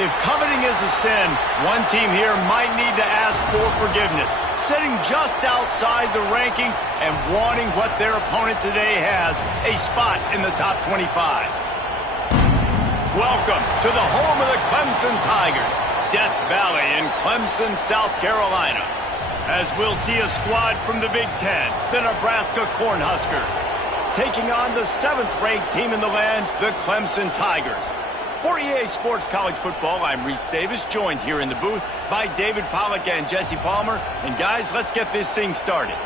If coveting is a sin, one team here might need to ask for forgiveness, sitting just outside the rankings and wanting what their opponent today has, a spot in the top 25. Welcome to the home of the Clemson Tigers, Death Valley in Clemson, South Carolina. As we'll see a squad from the Big Ten, the Nebraska Cornhuskers, taking on the 7th-ranked team in the land, the Clemson Tigers. For EA Sports College Football, I'm Reese Davis, joined here in the booth by David Pollack and Jesse Palmer. And guys, let's get this thing started.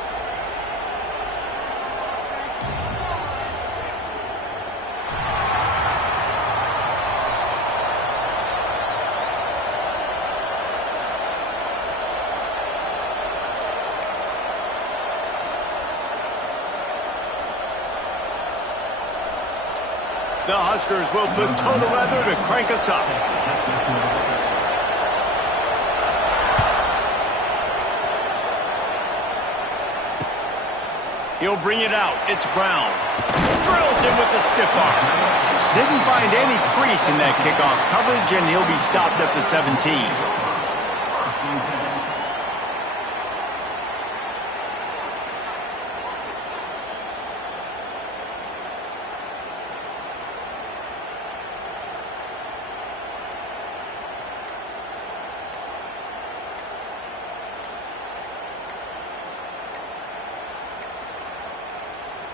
The Huskers will put total leather to crank us up. He'll bring it out. It's Brown. Drills in with the stiff arm. Didn't find any crease in that kickoff coverage, and he'll be stopped at the 17.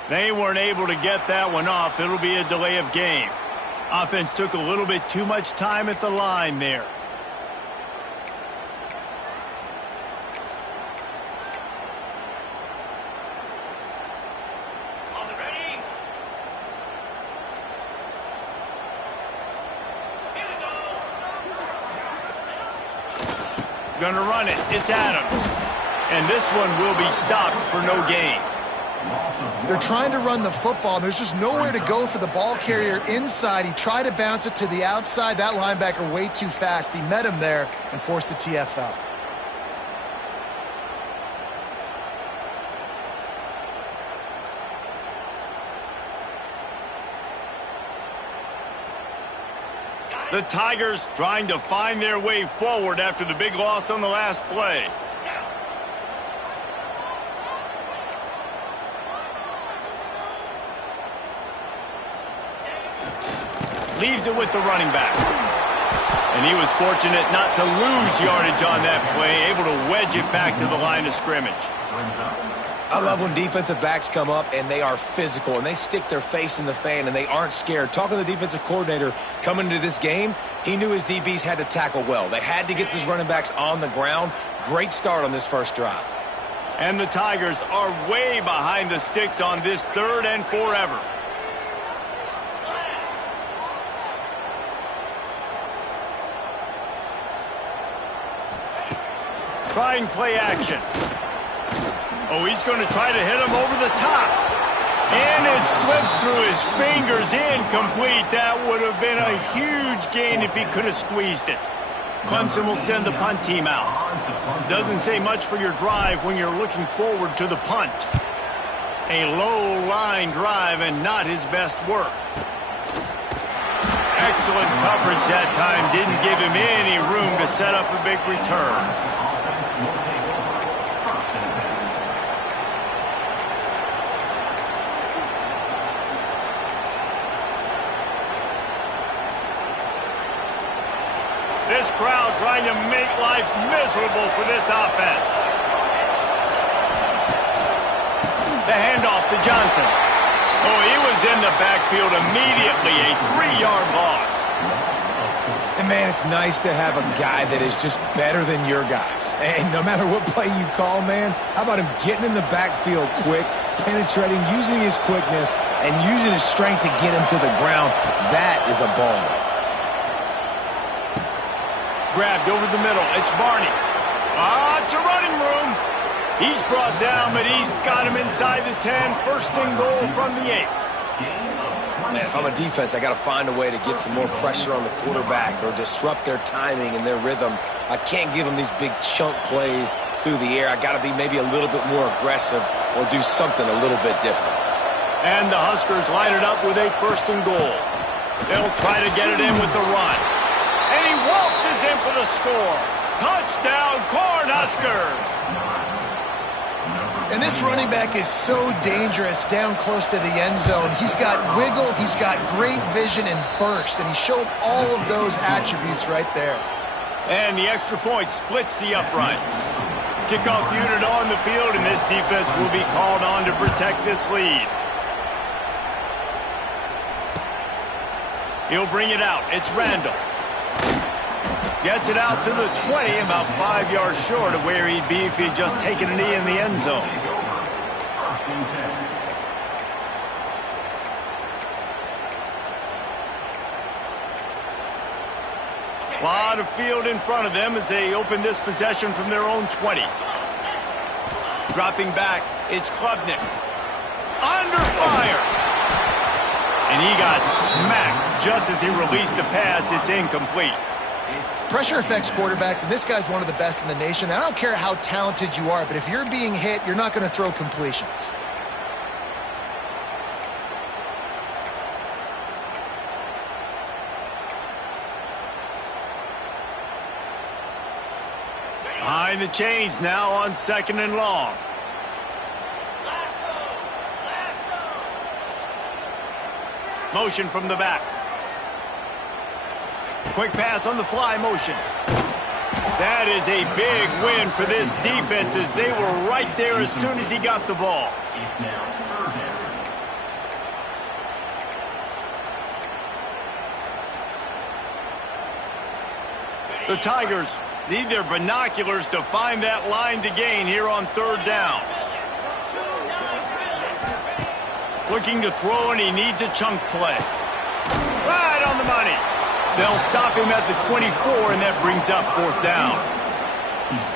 They weren't able to get that one off. It'll be a delay of game. Offense took a little bit too much time at the line there. Gonna run it. It's Adams. And this one will be stopped for no gain. They're trying to run the football. There's just nowhere to go for the ball carrier inside. He tried to bounce it to the outside. That linebacker way too fast. He met him there and forced the TFL. The Tigers trying to find their way forward after the big loss on the last play. Leaves it with the running back. And he was fortunate not to lose yardage on that play, able to wedge it back to the line of scrimmage. I love when defensive backs come up and they are physical and they stick their face in the fan and they aren't scared. Talking to the defensive coordinator coming into this game, he knew his DBs had to tackle well. They had to get these running backs on the ground. Great start on this first drive. And the Tigers are way behind the sticks on this 3rd and forever. Trying play action. Oh, he's going to try to hit him over the top. And it slips through his fingers, incomplete. That would have been a huge gain if he could have squeezed it. Clemson will send the punt team out. Doesn't say much for your drive when you're looking forward to the punt. A low line drive and not his best work. Excellent coverage that time. Didn't give him any room to set up a big return. This crowd trying to make life miserable for this offense. The handoff to Johnson. Oh, he was in the backfield immediately. A 3-yard loss. And, man, it's nice to have a guy that is just better than your guys. And no matter what play you call, man, how about him getting in the backfield quick, penetrating, using his quickness, and using his strength to get him to the ground? That is a ball. Grabbed over the middle. It's Barney. It's a running room. He's brought down, but he's got him inside the 10. 1st and goal from the 8. Man, if I'm a defense, I got to find a way to get some more pressure on the quarterback or disrupt their timing and their rhythm. I can't give them these big chunk plays through the air. I got to be maybe a little bit more aggressive or do something a little bit different. And the Huskers line it up with a 1st and goal. They'll try to get it in with the run. And he won't for the score. Touchdown, Cornhuskers! And this running back is so dangerous down close to the end zone. He's got wiggle, he's got great vision and burst, and he showed all of those attributes right there. And the extra point splits the uprights. Kickoff unit on the field, and this defense will be called on to protect this lead. He'll bring it out. It's Randall. Gets it out to the 20, about 5 yards short of where he'd be if he'd just taken a knee in the end zone. A lot of field in front of them as they open this possession from their own 20. Dropping back, it's Klubnik. Under fire! And he got smacked just as he released the pass. It's incomplete. Pressure affects quarterbacks, and this guy's one of the best in the nation. I don't care how talented you are, but if you're being hit, you're not going to throw completions. Behind the chains now on 2nd and long. Motion from the back. Quick pass on the fly motion. That is a big win for this defense as they were right there as soon as he got the ball. The Tigers need their binoculars to find that line to gain here on 3rd down. Looking to throw, and he needs a chunk play. Right on the money. They'll stop him at the 24, and that brings up 4th down.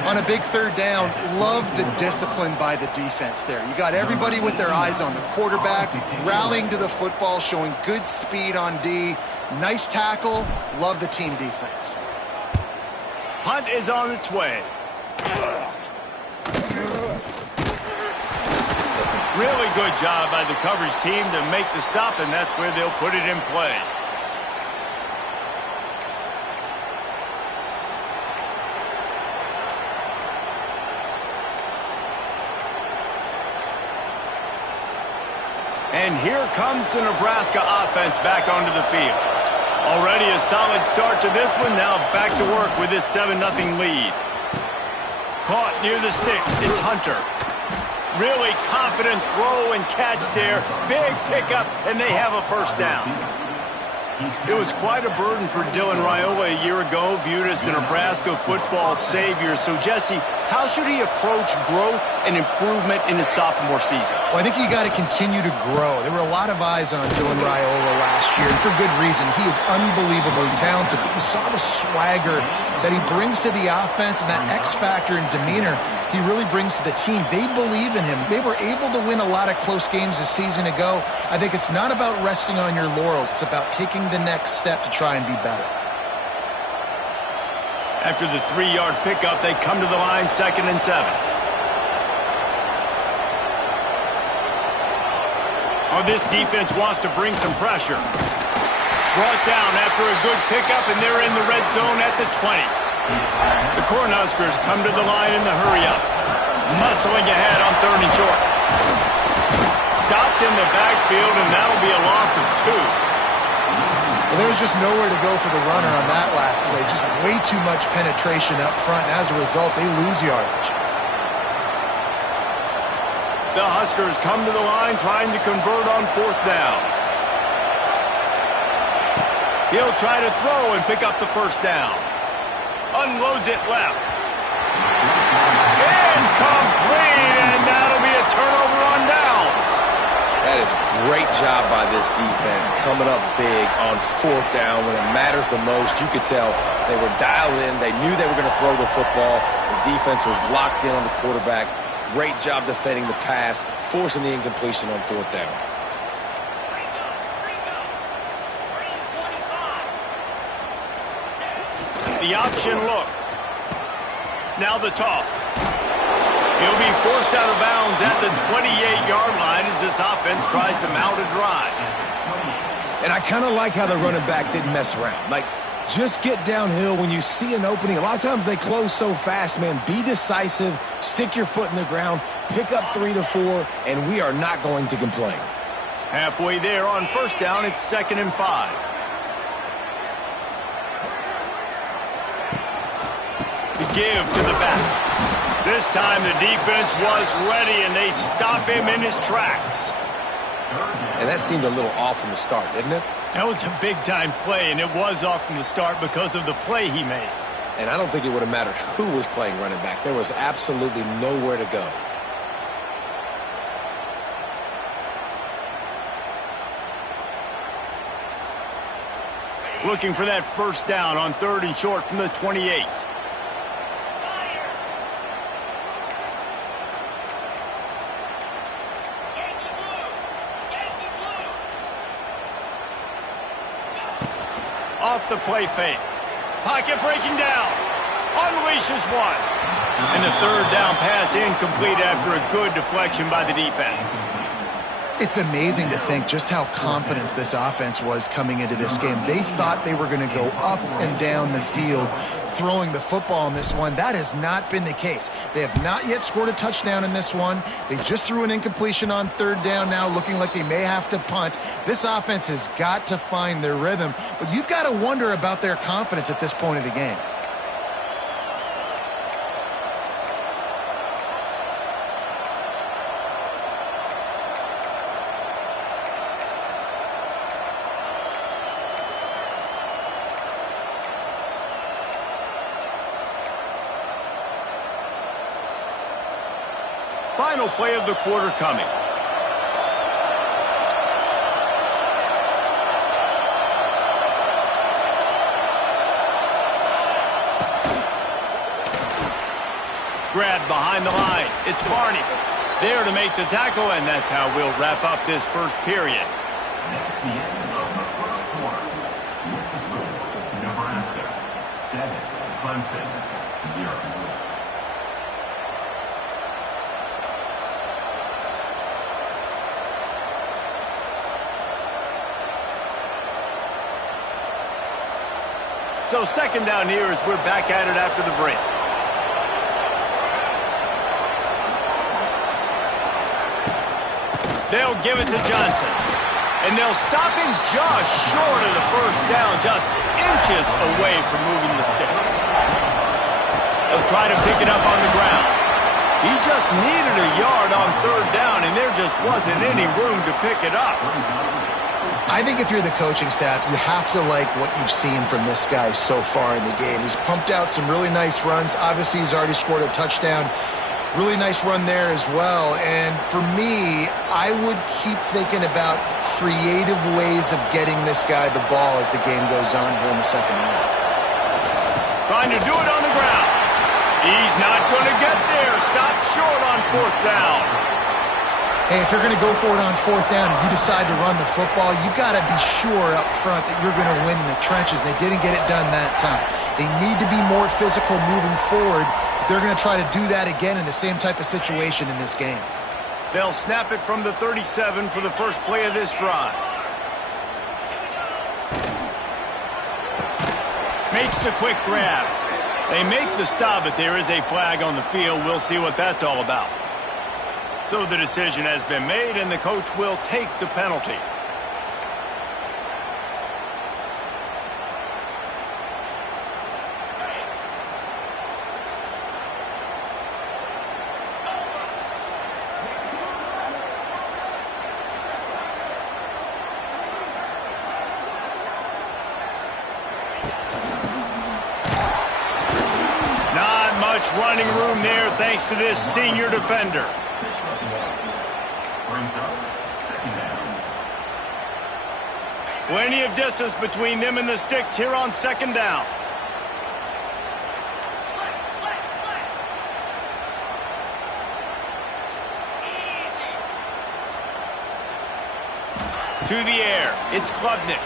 On a big 3rd down, love the discipline by the defense there. You got everybody with their eyes on the quarterback, rallying to the football, showing good speed on D. Nice tackle. Love the team defense. Punt is on its way. Really good job by the coverage team to make the stop, and that's where they'll put it in play. And here comes the Nebraska offense back onto the field. Already a solid start to this one. Now back to work with this 7-0 lead. Caught near the sticks. It's Hunter. Really confident throw and catch there. Big pickup, and they have a 1st down. It was quite a burden for Dylan Raiola a year ago, viewed as the Nebraska football savior. So, Jesse, how should he approach growth and improvement in his sophomore season? Well, I think you got to continue to grow. There were a lot of eyes on Dylan Raiola last year, and for good reason. He is unbelievably talented, but you saw the swagger that he brings to the offense and that X factor and demeanor he really brings to the team. They believe in him. They were able to win a lot of close games a season ago. I think it's not about resting on your laurels. It's about taking the next step to try and be better. After the 3-yard pickup, they come to the line, 2nd and 7. Oh, this defense wants to bring some pressure. Brought down after a good pickup, and they're in the red zone at the 20. The Cornhuskers come to the line in the hurry-up. Muscling ahead on 3rd and short. Stopped in the backfield, and that'll be a loss of 2. Well, there was just nowhere to go for the runner on that last play. Just way too much penetration up front, and as a result, they lose yardage. The Huskers come to the line trying to convert on 4th down. He'll try to throw and pick up the 1st down. Unloads it left. Incomplete, and that'll be a turnover on downs. That is a great job by this defense, coming up big on 4th down when it matters the most. You could tell they were dialed in. They knew they were going to throw the football. The defense was locked in on the quarterback. Great job defending the pass, forcing the incompletion on 4th down. The option look. Now the toss. He'll be forced out of bounds at the 28-yard line as this offense tries to mount a drive. And I kind of like how the running back didn't mess around. Like, Just get downhill when you see an opening. A lot of times they close so fast, man. Be decisive, stick your foot in the ground, pick up 3 to 4, and we are not going to complain. Halfway there on first down, it's 2nd and 5. The give to the back. This time the defense was ready, and they stop him in his tracks. And that seemed a little off from the start, didn't it? That was a big-time play, and it was off from the start because of the play he made. And I don't think it would have mattered who was playing running back. There was absolutely nowhere to go. Looking for that first down on 3rd and short from the 28. Off the play fake. Pocket breaking down. Unleashes one. And the 3rd down pass incomplete after a good deflection by the defense. It's amazing to think just how confident this offense was coming into this game. They thought they were going to go up and down the field throwing the football in this one. That has not been the case. They have not yet scored a touchdown in this one. They just threw an incompletion on 3rd down now, looking like they may have to punt. This offense has got to find their rhythm, but you've got to wonder about their confidence at this point of the game. Final play of the quarter coming. Grabbed behind the line. It's Barney. There to make the tackle, and that's how we'll wrap up this first period. That's the end of the first quarter. With the score, Nebraska 7, Clemson 0. So 2nd down here as we're back at it after the break. They'll give it to Johnson. And they'll stop him just short of the first down, just inches away from moving the sticks. They'll try to pick it up on the ground. He just needed a yard on 3rd down, and there just wasn't any room to pick it up. I think if you're the coaching staff, you have to like what you've seen from this guy so far in the game. He's pumped out some really nice runs. Obviously, he's already scored a touchdown. Really nice run there as well. And for me, I would keep thinking about creative ways of getting this guy the ball as the game goes on here in the second half. Trying to do it on the ground. He's not going to get there. Stop short on 4th down. Hey, if you're going to go for it on 4th down and you decide to run the football, you've got to be sure up front that you're going to win in the trenches. And they didn't get it done that time. They need to be more physical moving forward. They're going to try to do that again in the same type of situation in this game. They'll snap it from the 37 for the first play of this drive. Makes the quick grab. They make the stop, but there is a flag on the field. We'll see what that's all about. So the decision has been made, and the coach will take the penalty. Not much running room there thanks to this senior defender. Plenty of distance between them and the sticks here on 2nd down. To the air, it's Klubnik.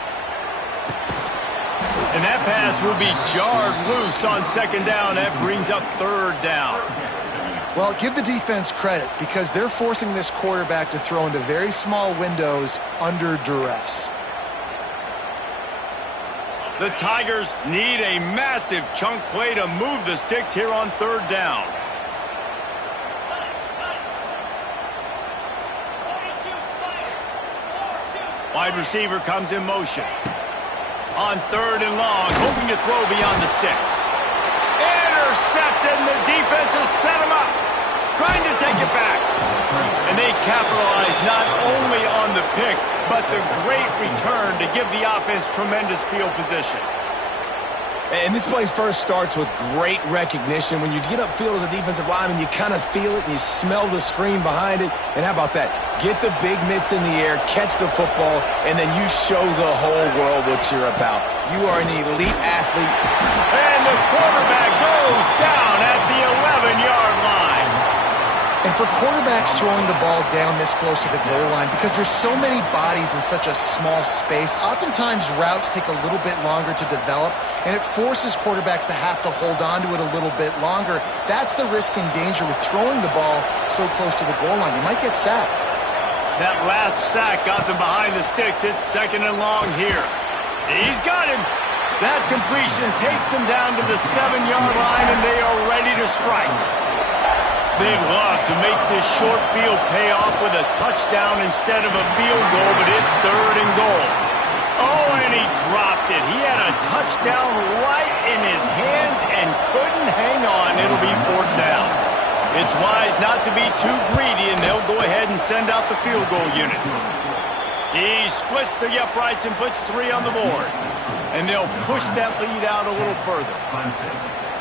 And that pass will be jarred loose on 2nd down. That brings up 3rd down. Well, give the defense credit because they're forcing this quarterback to throw into very small windows under duress. The Tigers need a massive chunk play to move the sticks here on third down. Wide receiver comes in motion. On third and long, hoping to throw beyond the sticks. Intercepted, and the defense has set him up. Trying to take it back. And they capitalize not only on the pick, but the great return to give the offense tremendous field position. And this play first starts with great recognition. When you get upfield as a defensive lineman, you kind of feel it and you smell the screen behind it. And how about that? Get the big mitts in the air, catch the football, and then you show the whole world what you're about. You are an elite athlete. And the quarterback goes down at the 11-yard line. And for quarterbacks throwing the ball down this close to the goal line, because there's so many bodies in such a small space, oftentimes routes take a little bit longer to develop, and it forces quarterbacks to have to hold on to it a little bit longer. That's the risk and danger with throwing the ball so close to the goal line. You might get sacked. That last sack got them behind the sticks. It's second and long here. He's got him. That completion takes them down to the 7-yard line, and they are ready to strike. They'd love to make this short field pay off with a touchdown instead of a field goal, but it's third and goal. Oh, and he dropped it. He had a touchdown right in his hands and couldn't hang on. It'll be fourth down. It's wise not to be too greedy, and they'll go ahead and send out the field goal unit. He splits the uprights and puts 3 on the board. And they'll push that lead out a little further.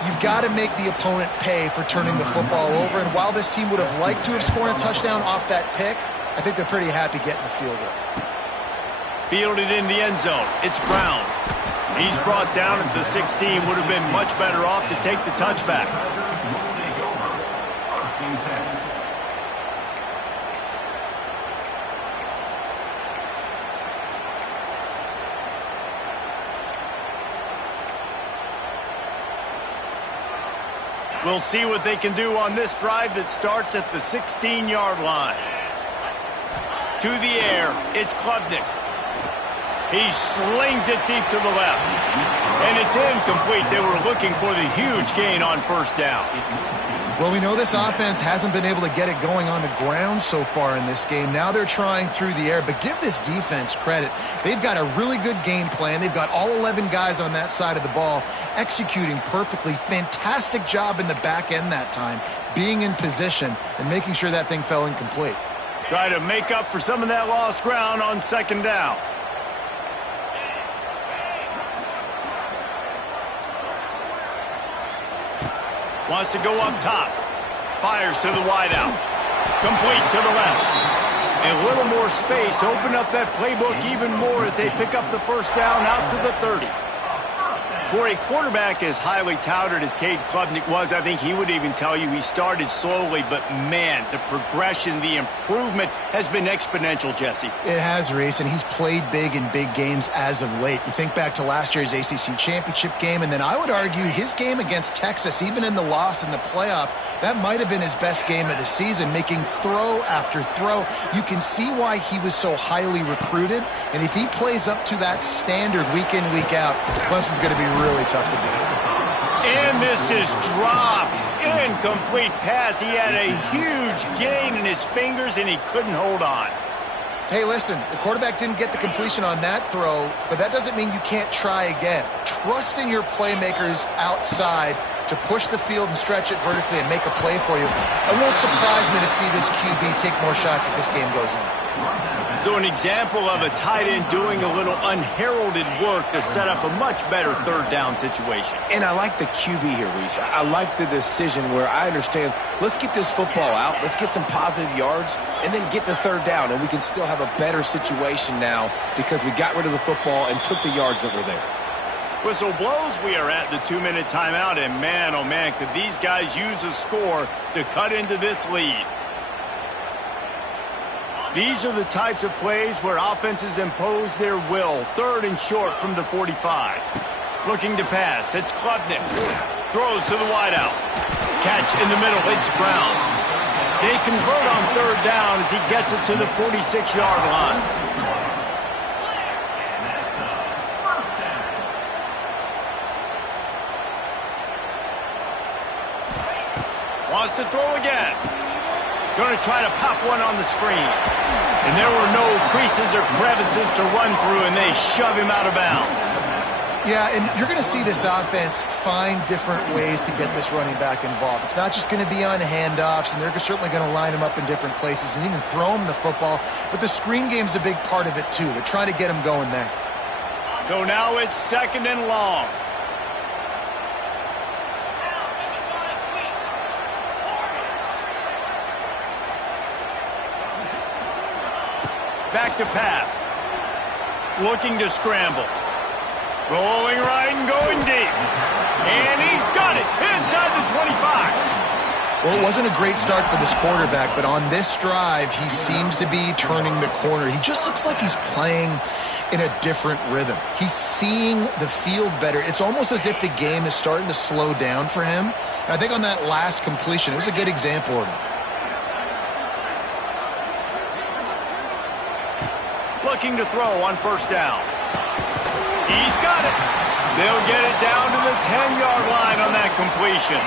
You've got to make the opponent pay for turning the football over, and while this team would have liked to have scored a touchdown off that pick, I think they're pretty happy getting the field goal. Fielded in the end zone. It's Brown. He's brought down at the 16. Would have been much better off to take the touchback. We'll see what they can do on this drive that starts at the 16-yard line. To the air, it's Klubnik. He slings it deep to the left. And it's incomplete. They were looking for the huge gain on first down. Well, we know this offense hasn't been able to get it going on the ground so far in this game. Now they're trying through the air, but give this defense credit. They've got a really good game plan. They've got all 11 guys on that side of the ball executing perfectly. Fantastic job in the back end that time, being in position and making sure that thing fell incomplete. Try to make up for some of that lost ground on second down. Wants to go up top. Fires to the wideout. Complete to the left. A little more space. Open up that playbook even more as they pick up the first down out to the 30. For a quarterback as highly touted as Cade Klubnik was, I think he would even tell you he started slowly, but man, the progression, the improvement has been exponential, Jesse. It has, Reese, and he's played big in big games as of late. You think back to last year's ACC championship game, and then I would argue his game against Texas, even in the loss in the playoff, that might have been his best game of the season, making throw after throw. You can see why he was so highly recruited, and if he plays up to that standard week in, week out, Clemson's going to be really tough to beat. And this is dropped. Incomplete pass. He had a huge gain in his fingers, and he couldn't hold on. Hey, listen, the quarterback didn't get the completion on that throw, but that doesn't mean you can't try again. Trust in your playmakers outside to push the field and stretch it vertically and make a play for you. It won't surprise me to see this QB take more shots as this game goes on. So an example of a tight end doing a little unheralded work to set up a much better third down situation. And I like the QB here, Reese. I like the decision where I understand, let's get this football out, let's get some positive yards, and then get to third down, and we can still have a better situation now because we got rid of the football and took the yards that were there. Whistle blows, we are at the 2-minute timeout, and man, oh man, could these guys use a score to cut into this lead. These are the types of plays where offenses impose their will. Third and short from the 45. Looking to pass. It's Klubnik. Throws to the wideout. Catch in the middle. It's Brown. They convert on third down as he gets it to the 46-yard line. Wants to throw again. Going to try to pop one on the screen. And there were no creases or crevices to run through, and they shove him out of bounds. Yeah, and you're going to see this offense find different ways to get this running back involved. It's not just going to be on handoffs, and they're certainly going to line him up in different places and even throw him the football. But the screen game's a big part of it, too. They're trying to get him going there. So now it's 2nd and long. Back to pass. Looking to scramble. Rolling right and going deep. And he's got it inside the 25. Well, it wasn't a great start for this quarterback, but on this drive, he seems to be turning the corner. He just looks like he's playing in a different rhythm. He's seeing the field better. It's almost as if the game is starting to slow down for him. And I think on that last completion, it was a good example of that. Looking to throw on 1st down. He's got it. They'll get it down to the 10-yard line on that completion.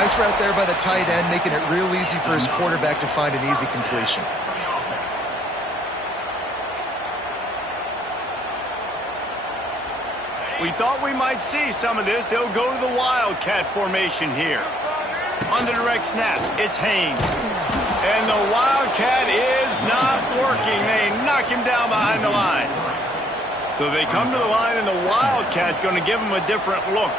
Nice route there by the tight end, making it real easy for his quarterback to find an easy completion. We thought we might see some of this. They'll go to the Wildcat formation here. On the direct snap, it's Haynes. And the Wildcat is not working. They knock him down behind the line. So they come to the line, and the Wildcat going to give him a different look.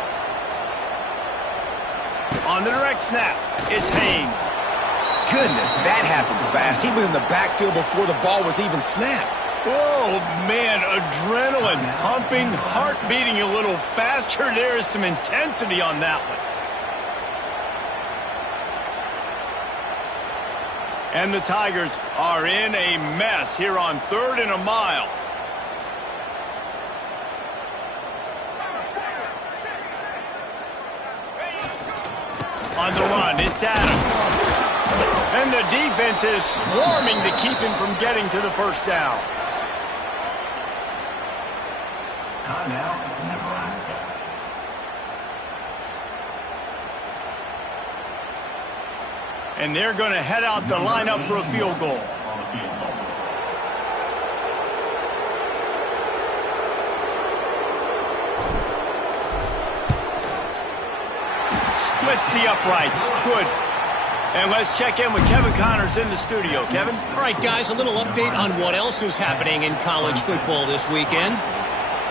On the direct snap, it's Haynes. Goodness, that happened fast. He was in the backfield before the ball was even snapped. Oh, man, adrenaline pumping, heart beating a little faster. There is some intensity on that one. And the Tigers are in a mess here on 3rd and a mile. On the run, it's Adams. And the defense is swarming to keep him from getting to the 1st down. Timeout, Nebraska. And they're going to head out to line up for a field goal. On the field goal. Splits the uprights. Good. And let's check in with Kevin Connors in the studio. Kevin? All right, guys, a little update on what else is happening in college football this weekend.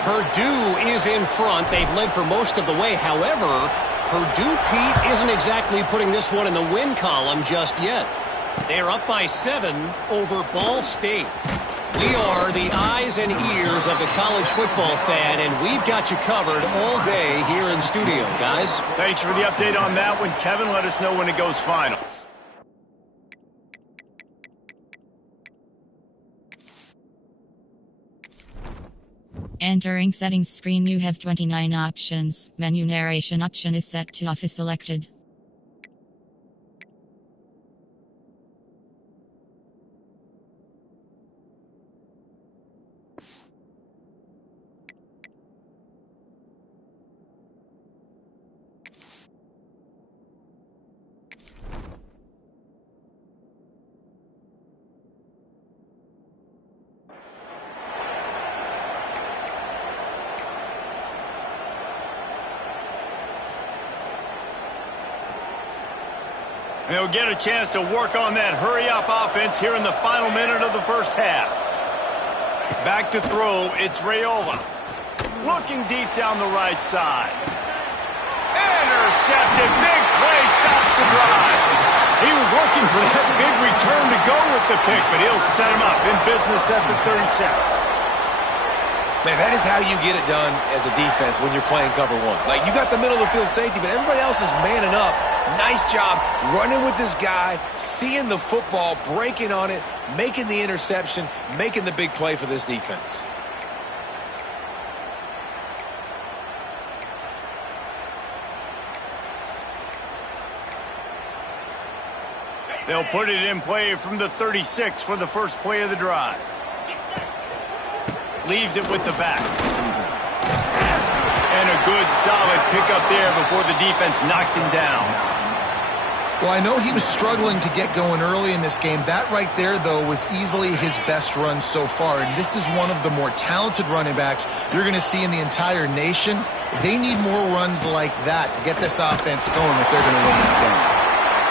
Purdue is in front. They've led for most of the way. However, Purdue, Pete, isn't exactly putting this one in the win column just yet. They're up by 7 over Ball State. We are the eyes and ears of the college football fan, and we've got you covered all day here in studio, guys. Thanks for the update on that one, Kevin. Let us know when it goes final. Entering settings screen, you have 29 options. Menu narration option is set to off is selected. They'll get a chance to work on that hurry-up offense here in the final minute of the 1st half. Back to throw, it's Raiola. Looking deep down the right side. Intercepted, big play, stops the drive. He was looking for that big return to go with the pick, but he'll set him up in business at the 36. Man, that is how you get it done as a defense when you're playing cover 1. Like, you got the middle of the field safety, but everybody else is manning up. Nice job running with this guy, seeing the football, breaking on it, making the interception, making the big play for this defense. They'll put it in play from the 36 for the first play of the drive. Leaves it with the back. And a good, solid pickup there before the defense knocks him down. Well, I know he was struggling to get going early in this game. That right there, though, was easily his best run so far. And this is one of the more talented running backs you're going to see in the entire nation. They need more runs like that to get this offense going if they're going to win this game.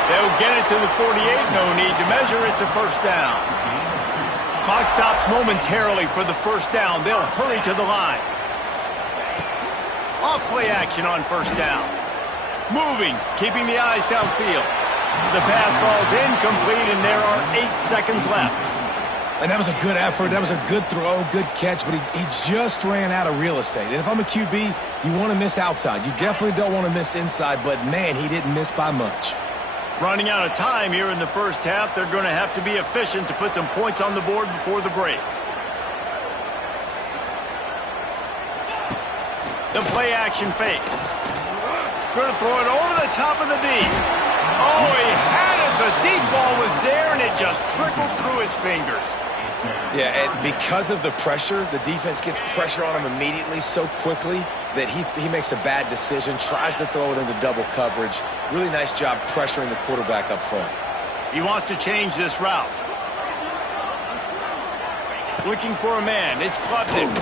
They'll get it to the 48. No need to measure. It's a first down. Clock stops momentarily for the first down. They'll hurry to the line. Off play action on first down. Moving, keeping the eyes downfield. The pass falls incomplete, and there are 8 seconds left. And that was a good effort. That was a good throw, good catch, but he just ran out of real estate. And if I'm a QB, you want to miss outside. You definitely don't want to miss inside, but, man, he didn't miss by much. Running out of time here in the first half, they're going to have to be efficient to put some points on the board before the break. The play action fake. Going to throw it over the top of the D. Oh, he had it. The deep ball was there, and it just trickled through his fingers. Yeah, and because of the pressure, the defense gets pressure on him immediately so quickly that he makes a bad decision, tries to throw it into double coverage. Really nice job pressuring the quarterback up front. He wants to change this route. Looking for a man. It's Clubden.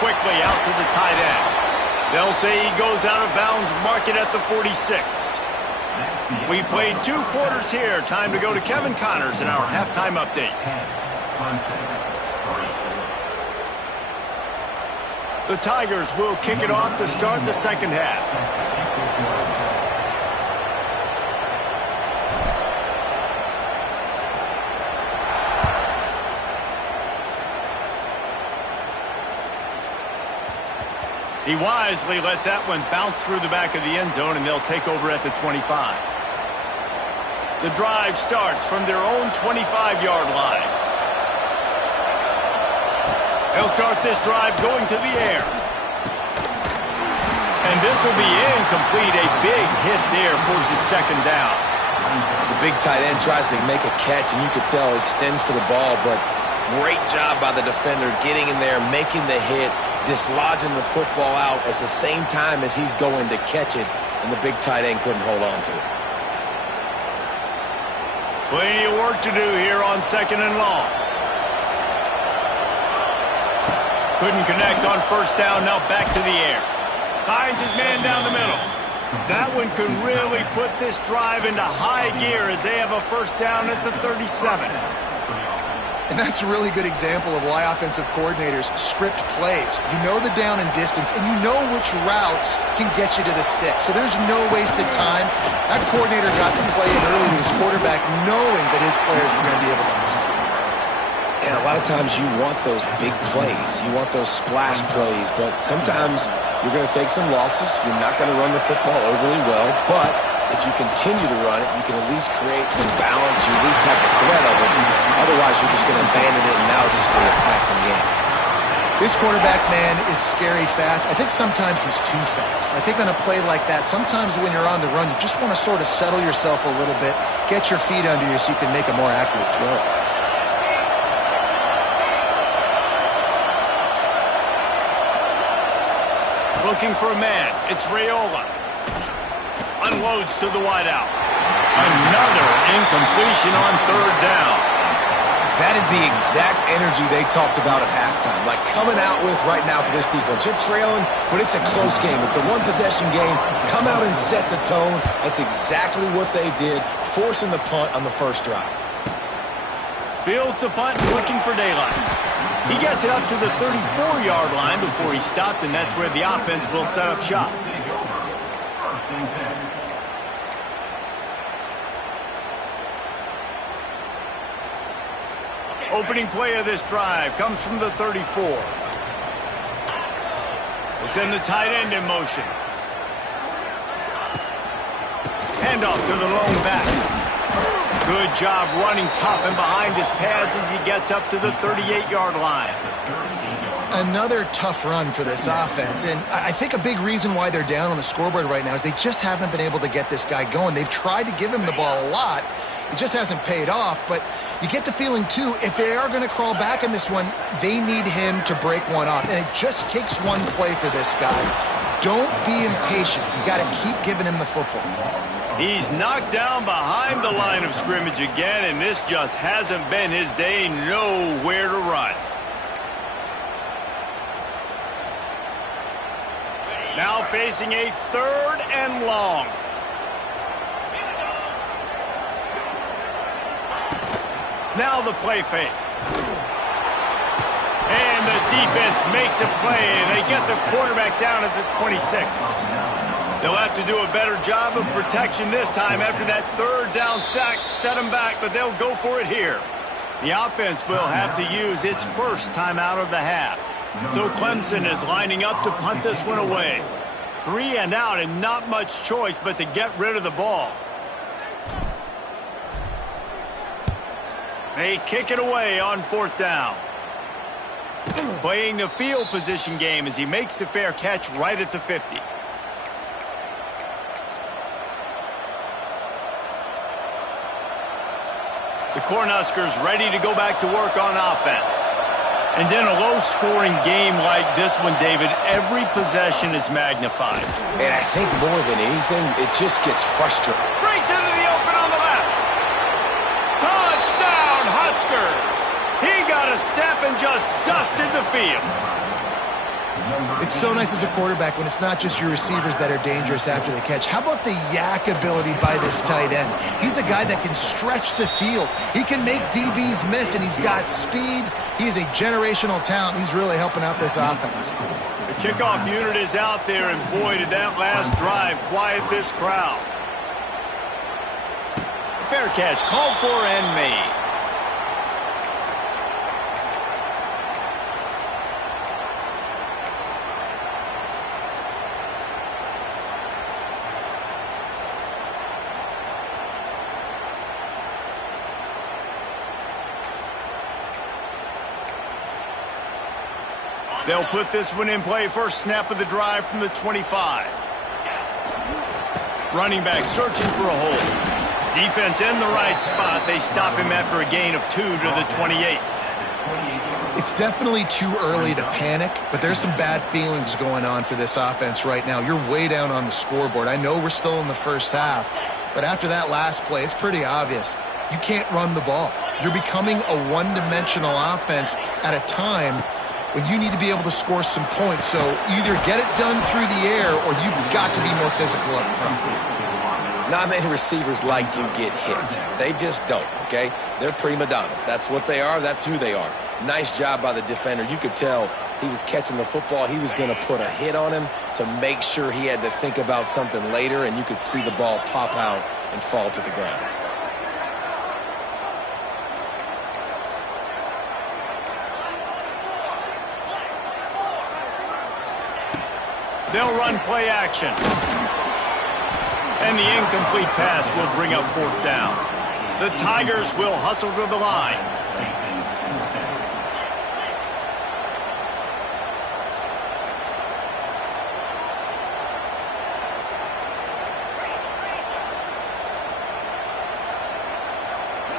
Quickly out to the tight end. They'll say he goes out of bounds, mark it at the 46. We've played 2 quarters here. Time to go to Kevin Connors in our halftime update. The Tigers will kick it off to start the second half. He wisely lets that one bounce through the back of the end zone, and they'll take over at the 25. The drive starts from their own 25-yard line. They'll start this drive going to the air. And this will be incomplete. A big hit there forces second down. The big tight end tries to make a catch, and you could tell extends for the ball, but great job by the defender getting in there, making the hit, dislodging the football out at the same time as he's going to catch it, and the big tight end couldn't hold on to it. Plenty of work to do here on second and long. Couldn't connect on first down, now back to the air. Finds his man down the middle. That one could really put this drive into high gear as they have a first down at the 37. And that's a really good example of why offensive coordinators script plays. You know the down and distance, and you know which routes can get you to the stick. So there's no wasted time. That coordinator got the play in early to his quarterback, knowing that his players were going to be able to execute. And a lot of times you want those big plays. You want those splash plays, but sometimes you're going to take some losses. You're not going to run the football overly well, but if you continue to run it, you can at least create some balance. You at least have the threat of it. Otherwise, you're just going to abandon it, and now it's just going to be a passing game. This quarterback, man, is scary fast. I think sometimes he's too fast. I think on a play like that, sometimes when you're on the run, you just want to sort of settle yourself a little bit, get your feet under you so you can make a more accurate throw. Looking for a man. It's Raiola. Unloads to the wideout. Another incompletion on third down. That is the exact energy they talked about at halftime. Like coming out with right now for this defense. You're trailing, but it's a close game. It's a one-possession game. Come out and set the tone. That's exactly what they did, forcing the punt on the first drive. Fields the punt, looking for daylight. He gets it up to the 34-yard line before he stopped, and that's where the offense will set up shop. Opening play of this drive comes from the 34. We'll send the tight end in motion. Handoff to the lone back. Good job running tough and behind his pads as he gets up to the 38-yard line. Another tough run for this offense, and I think a big reason why they're down on the scoreboard right now is they just haven't been able to get this guy going. They've tried to give him the ball a lot. It just hasn't paid off, but you get the feeling, too, if they are going to crawl back in this one, they need him to break one off, and it just takes one play for this guy. Don't be impatient. You got to keep giving him the football. He's knocked down behind the line of scrimmage again, and this just hasn't been his day. Nowhere to run. Now facing a 3rd and long. Now the play fake. And the defense makes a play, and they get the quarterback down at the 26. They'll have to do a better job of protection this time after that 3rd down sack set them back, but they'll go for it here. The offense will have to use its first timeout of the half. So Clemson is lining up to punt this one away. 3 and out and not much choice but to get rid of the ball. They kick it away on 4th down. Playing the field position game as he makes the fair catch right at the 50. The Cornhuskers ready to go back to work on offense. And in a low-scoring game like this one, David, every possession is magnified. And I think more than anything, it just gets frustrating. Breaks into the open on the left. Touchdown, Huskers! He got a step and just dusted the field. It's so nice as a quarterback when it's not just your receivers that are dangerous after the catch. How about the yak ability by this tight end? He's a guy that can stretch the field. He can make DBs miss, and he's got speed. He's a generational talent. He's really helping out this offense. The kickoff unit is out there, and boy, did that last drive quiet this crowd. Fair catch called for and made. They'll put this one in play. First snap of the drive from the 25. Running back searching for a hole. Defense in the right spot. They stop him after a gain of 2 to the 28. It's definitely too early to panic, but there's some bad feelings going on for this offense right now. You're way down on the scoreboard. I know we're still in the first half, but after that last play, it's pretty obvious. You can't run the ball. You're becoming a one-dimensional offense at a time when you need to be able to score some points. So either get it done through the air or you've got to be more physical up front. Not many receivers like to get hit. They just don't, okay? They're prima donnas. That's what they are. That's who they are. Nice job by the defender. You could tell he was catching the football. He was going to put a hit on him to make sure he had to think about something later, and you could see the ball pop out and fall to the ground. They'll run play action. And the incomplete pass will bring up 4th down. The Tigers will hustle to the line.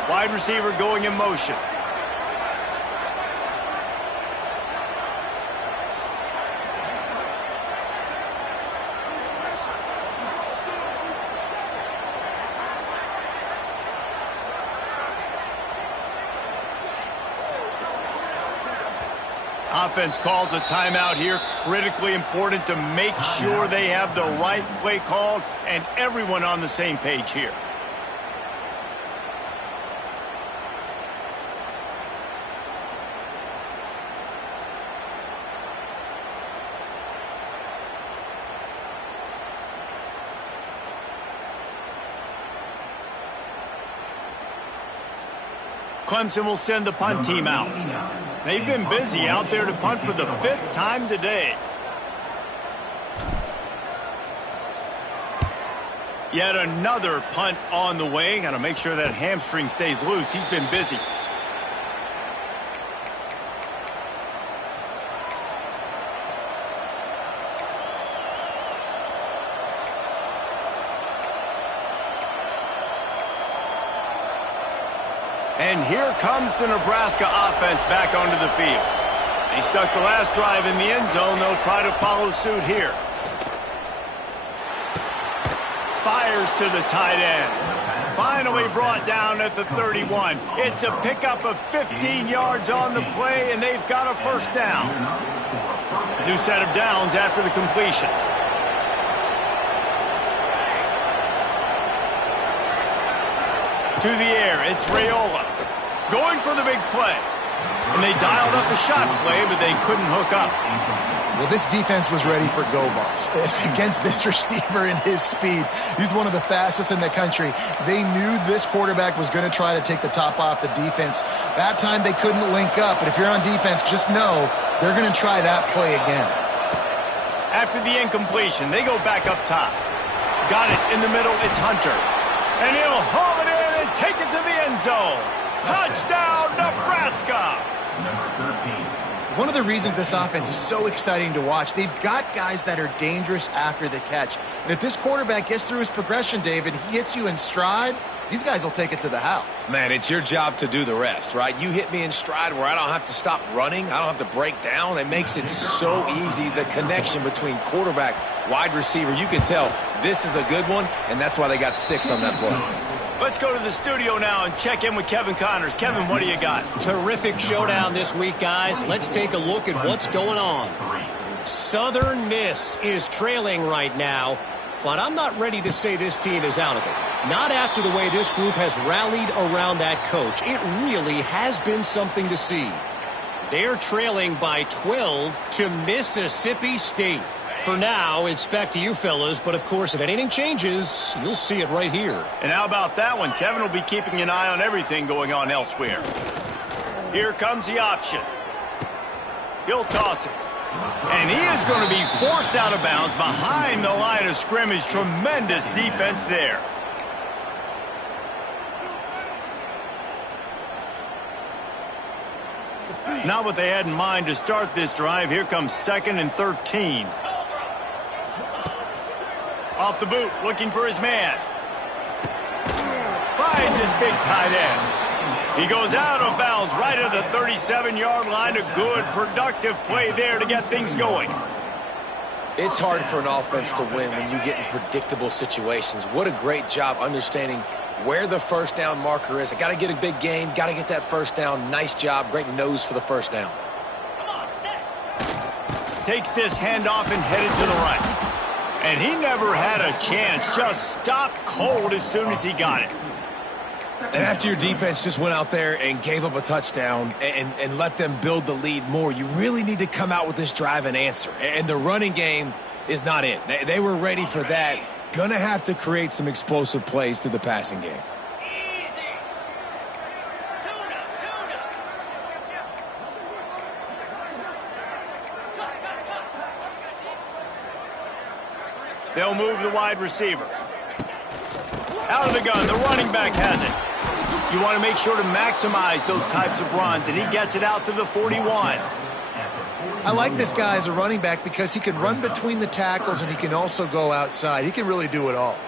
Wide receiver going in motion. Offense calls a timeout here. Critically important to make sure they have the right play called and everyone on the same page here. Clemson will send the punt team out. They've been busy out there to punt for the 5th time today. Yet another punt on the way. Got to make sure that hamstring stays loose. He's been busy. And here comes the Nebraska offense back onto the field. They stuck the last drive in the end zone. They'll try to follow suit here. fires to the tight end. Finally brought down at the 31. It's a pickup of 15 yards on the play, and they've got a first down. New set of downs after the completion. To the air, it's Raiola. Going for the big play. And they dialed up a shot play, but they couldn't hook up. Well, this defense was ready for go balls. Against this receiver and his speed, he's one of the fastest in the country. They knew this quarterback was going to try to take the top off the defense. That time they couldn't link up, but if you're on defense, just know they're going to try that play again. After the incompletion, they go back up top. Got it in the middle, it's Hunter. And he'll haul it in and take it to the end zone. Touchdown, Nebraska! Number 13. One of the reasons this offense is so exciting to watch, they've got guys that are dangerous after the catch. And if this quarterback gets through his progression, David, he hits you in stride, these guys will take it to the house. Man, it's your job to do the rest, right? You hit me in stride where I don't have to stop running. I don't have to break down. It makes it so easy, the connection between quarterback, wide receiver. You can tell this is a good one, and that's why they got 6 on that play. Let's go to the studio now and check in with Kevin Connors. Kevin, what do you got? Terrific showdown this week, guys. Let's take a look at what's going on. Southern Miss is trailing right now, but I'm not ready to say this team is out of it. Not after the way this group has rallied around that coach. It really has been something to see. They're trailing by 12 to Mississippi State. For now, it's back to you fellas, but of course, if anything changes, you'll see it right here. And how about that one? Kevin will be keeping an eye on everything going on elsewhere. Here comes the option. He'll toss it. And he is going to be forced out of bounds behind the line of scrimmage. Tremendous defense there. Not what they had in mind to start this drive. Here comes 2nd and 13. Off the boot, looking for his man. Finds his big tight end. He goes out of bounds right at the 37-yard line. A good, productive play there to get things going. It's hard for an offense to win when you get in predictable situations. What a great job understanding where the first down marker is. I got to get a big gain, got to get that first down. Nice job, great nose for the first down. Takes this handoff and headed to the right. And he never had a chance, just stopped cold as soon as he got it. And after your defense just went out there and gave up a touchdown and let them build the lead more, you really need to come out with this drive and answer. And the running game is not it. They were ready for that. Gonna have to create some explosive plays through the passing game. They'll move the wide receiver. Out of the gun, the running back has it. You want to make sure to maximize those types of runs, and he gets it out to the 41. I like this guy as a running back because he can run between the tackles and he can also go outside. He can really do it all.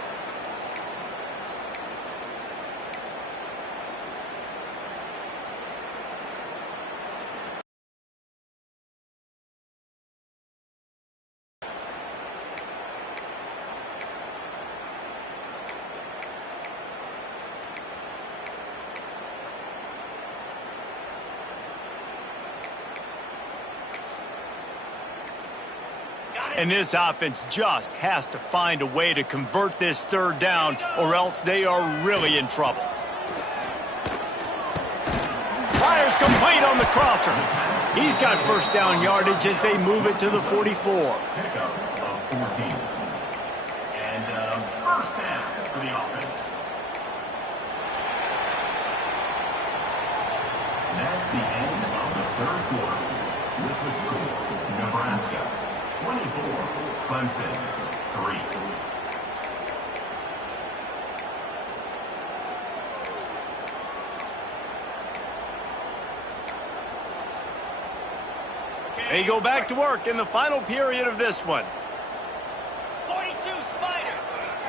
And this offense just has to find a way to convert this 3rd down, or else they are really in trouble. Fires complete on the crosser. He's got first down yardage as they move it to the 44. Pickup of 14. And first down for the offense. That's the end of the 3rd quarter. With the score, Nebraska 24, Clemson 3. They go back to work in the final period of this one. 42 Spider.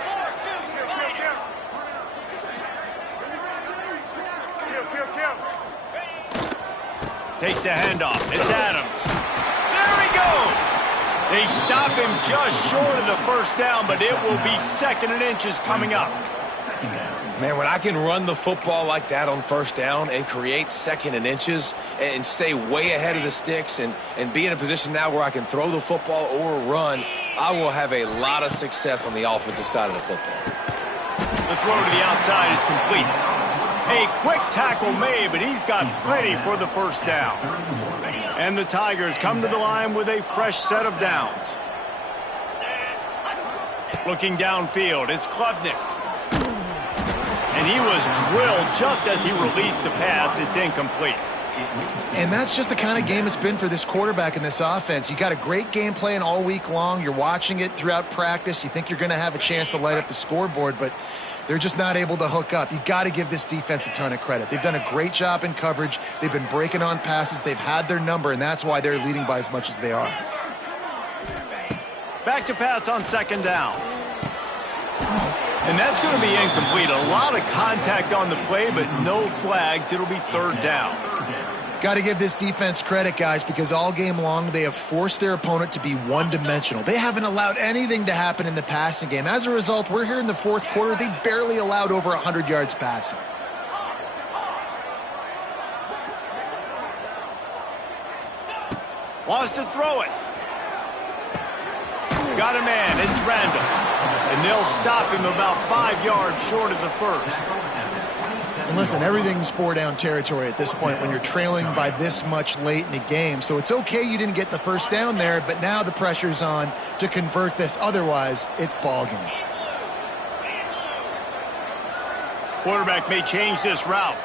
4-2 Spider. Takes the handoff. It's Adams. There he goes. They stop him just short of the first down, but it will be 2nd and inches coming up. Man, when I can run the football like that on first down and create 2nd and inches and stay way ahead of the sticks and be in a position now where I can throw the football or run, I will have a lot of success on the offensive side of the football. The throw to the outside is complete. A quick tackle made, but he's got plenty for the first down. And the Tigers come to the line with a fresh set of downs. Looking downfield, it's Klubnik. And he was drilled just as he released the pass. It's incomplete. And that's just the kind of game it's been for this quarterback in this offense. You got a great game plan all week long. You're watching it throughout practice. You think you're going to have a chance to light up the scoreboard, but they're just not able to hook up. You got to give this defense a ton of credit. They've done a great job in coverage. They've been breaking on passes. They've had their number, and that's why they're leading by as much as they are. Back to pass on 2nd down. And that's going to be incomplete. A lot of contact on the play, but no flags. It'll be 3rd down. Got to give this defense credit, guys, because all game long they have forced their opponent to be one-dimensional. They haven't allowed anything to happen in the passing game. As a result, we're here in the 4th quarter. They barely allowed over 100 yards passing. Wants to throw it. Got a man. It's Randall. And they'll stop him about 5 yards short of the first. And listen, everything's 4-down territory at this point when you're trailing by this much late in the game. So it's okay you didn't get the first down there, but now the pressure's on to convert this. Otherwise, it's ball game. Quarterback may change this route.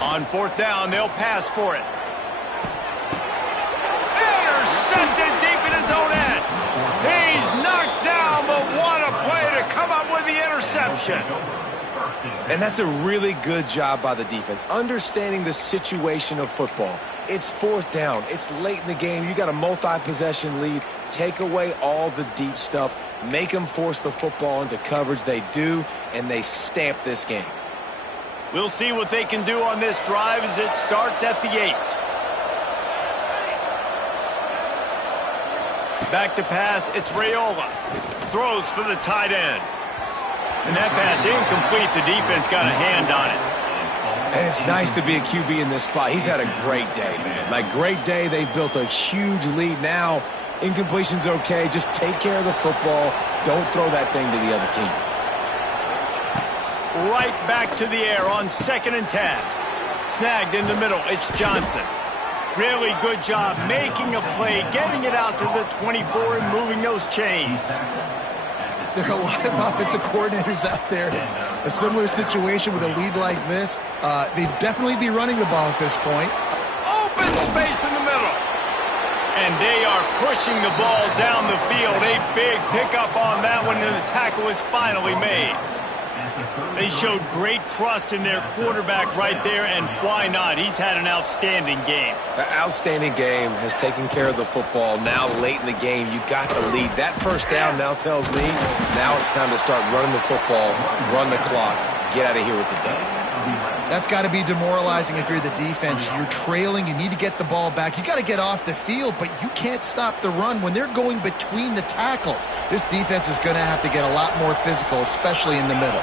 On 4th down, they'll pass for it. Intercepted deep in his own end. He's knocked down, but what a play to come up with the interception. And that's a really good job by the defense, understanding the situation of football. It's 4th down. It's late in the game. You got a multi-possession lead. Take away all the deep stuff. Make them force the football into coverage. They do, and they stamp this game. We'll see what they can do on this drive as it starts at the 8. Back to pass, it's Raiola. Throws for the tight end. And that pass incomplete. The defense got a hand on it. And it's nice to be a QB in this spot. He's had a great day, man. Like, great day. They've built a huge lead now. Incompletion's okay. Just take care of the football. Don't throw that thing to the other team. Right back to the air on 2nd and 10. Snagged in the middle. It's Johnson. Really good job making a play, getting it out to the 24 and moving those chains. There are a lot of offensive coordinators out there. A similar situation with a lead like this. They'd definitely be running the ball at this point. Open space in the middle. And they are pushing the ball down the field. A big pickup on that one, and the tackle is finally made. They showed great trust in their quarterback right there, and why not? He's had an outstanding game. The outstanding game has taken care of the football. Now, late in the game, you got the lead. That first down now tells me now it's time to start running the football, run the clock, get out of here with the day. That's got to be demoralizing if you're the defense. You're trailing. You need to get the ball back. You got to get off the field, but you can't stop the run when they're going between the tackles. This defense is going to have to get a lot more physical, especially in the middle.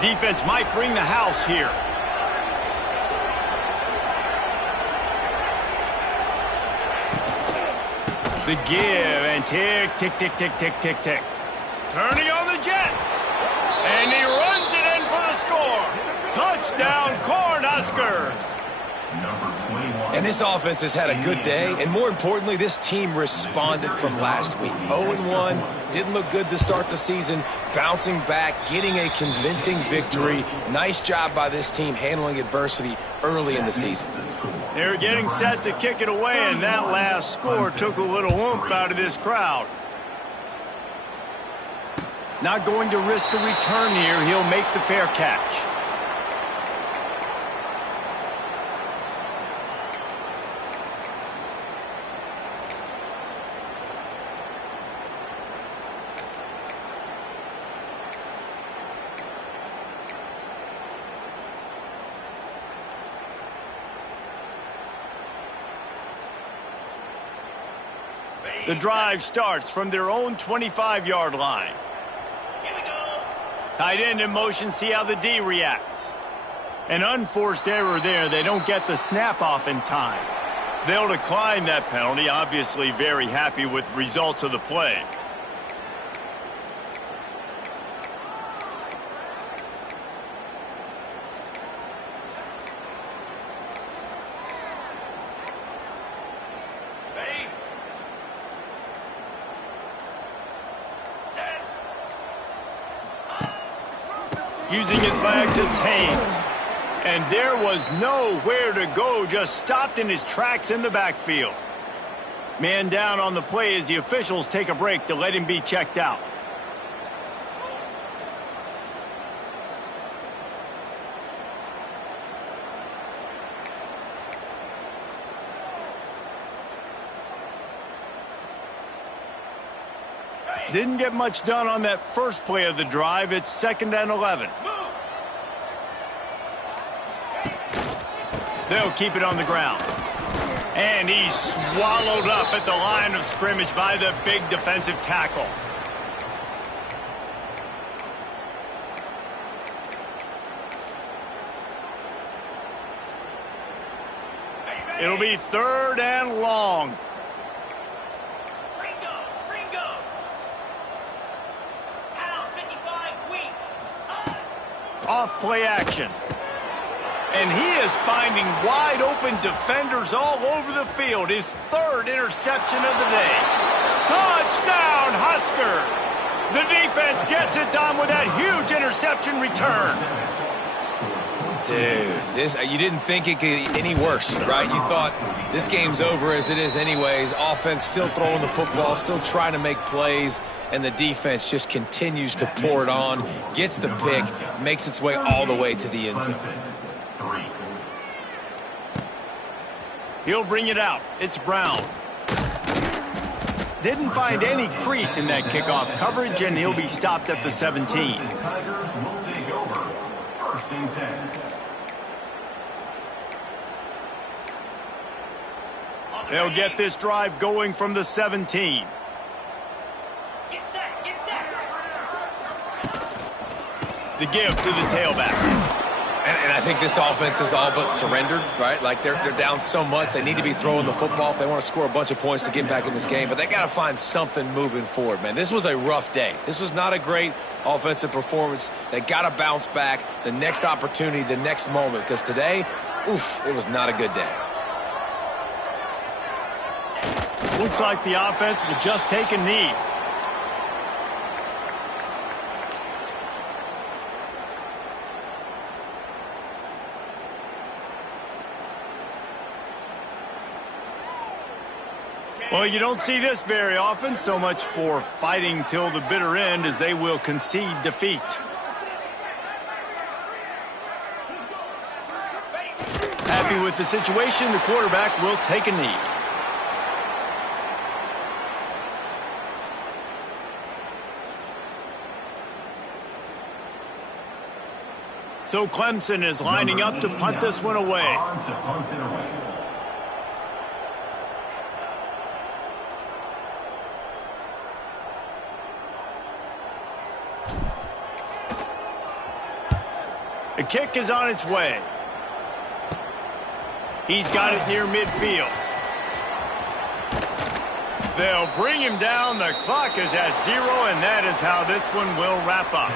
Defense might bring the house here. The give and tick, tick, tick, tick, tick, tick, tick. Turning on the Jets. And he runs it in for the score. Touchdown, Cornhuskers. And this offense has had a good day, and more importantly, this team responded from last week. 0-1, didn't look good to start the season, bouncing back, getting a convincing victory. Nice job by this team handling adversity early in the season. They're getting set to kick it away, and that last score took a little oomph out of this crowd. Not going to risk a return here. He'll make the fair catch. The drive starts from their own 25-yard line. Here we go. Tight end in motion, see how the D reacts. An unforced error there. They don't get the snap off in time. They'll decline that penalty, obviously very happy with the results of the play. Using his legs, it's Haynes. And there was nowhere to go, just stopped in his tracks in the backfield. Man down on the play as the officials take a break to let him be checked out. Didn't get much done on that first play of the drive. It's 2nd and 11. They'll keep it on the ground. And he's swallowed up at the line of scrimmage by the big defensive tackle. It'll be 3rd and long. Off play action. And he is finding wide open defenders all over the field. His 3rd interception of the day. Touchdown, Huskers! The defense gets it done with that huge interception return. Dude, you didn't think it could get any worse, right? You thought this game's over as it is anyways. Offense still throwing the football, still trying to make plays, and the defense just continues to pour it on, gets the pick, makes its way all the way to the end zone. He'll bring it out. It's Brown. Didn't find any crease in that kickoff coverage, and he'll be stopped at the 17. Tigers will take over. 1st and 10. They'll get this drive going from the 17. Get set, get set. The give to the tailback. And I think this offense is all but surrendered, right? Like they're down so much, they need to be throwing the football if they want to score a bunch of points to get back in this game. But they got to find something moving forward, man. This was a rough day. This was not a great offensive performance. They got to bounce back the next opportunity, the next moment. Because today, oof, it was not a good day. Looks like the offense will just take a knee. Well, you don't see this very often. So much for fighting till the bitter end as they will concede defeat. Happy with the situation, the quarterback will take a knee. So Clemson is lining up to punt this one away. On to punt it away. The kick is on its way. He's got it near midfield. They'll bring him down. The clock is at 0, and that is how this one will wrap up.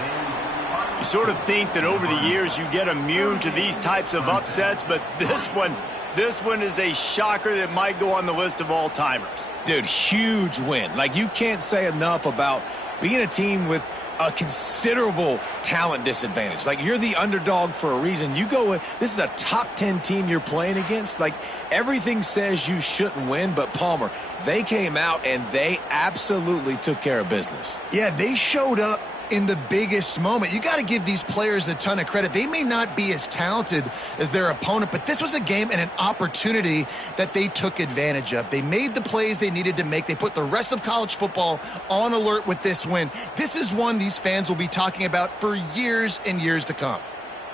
You sort of think that over the years you get immune to these types of upsets, but this one is a shocker that might go on the list of all-timers. Dude, huge win. Like, you can't say enough about being a team with a considerable talent disadvantage. Like, you're the underdog for a reason. You go in, this is a top 10 team you're playing against. Like, everything says you shouldn't win, but Palmer, they came out and they absolutely took care of business. Yeah, they showed up in the biggest moment. You got to give these players a ton of credit. They may not be as talented as their opponent, but this was a game and an opportunity that they took advantage of. They made the plays they needed to make. They put the rest of college football on alert with this win. This is one these fans will be talking about for years and years to come.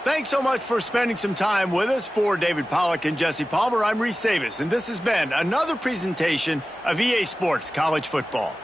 Thanks so much for spending some time with us. For David Pollack and Jesse Palmer, I'm Reese Davis, and this has been another presentation of EA Sports College Football.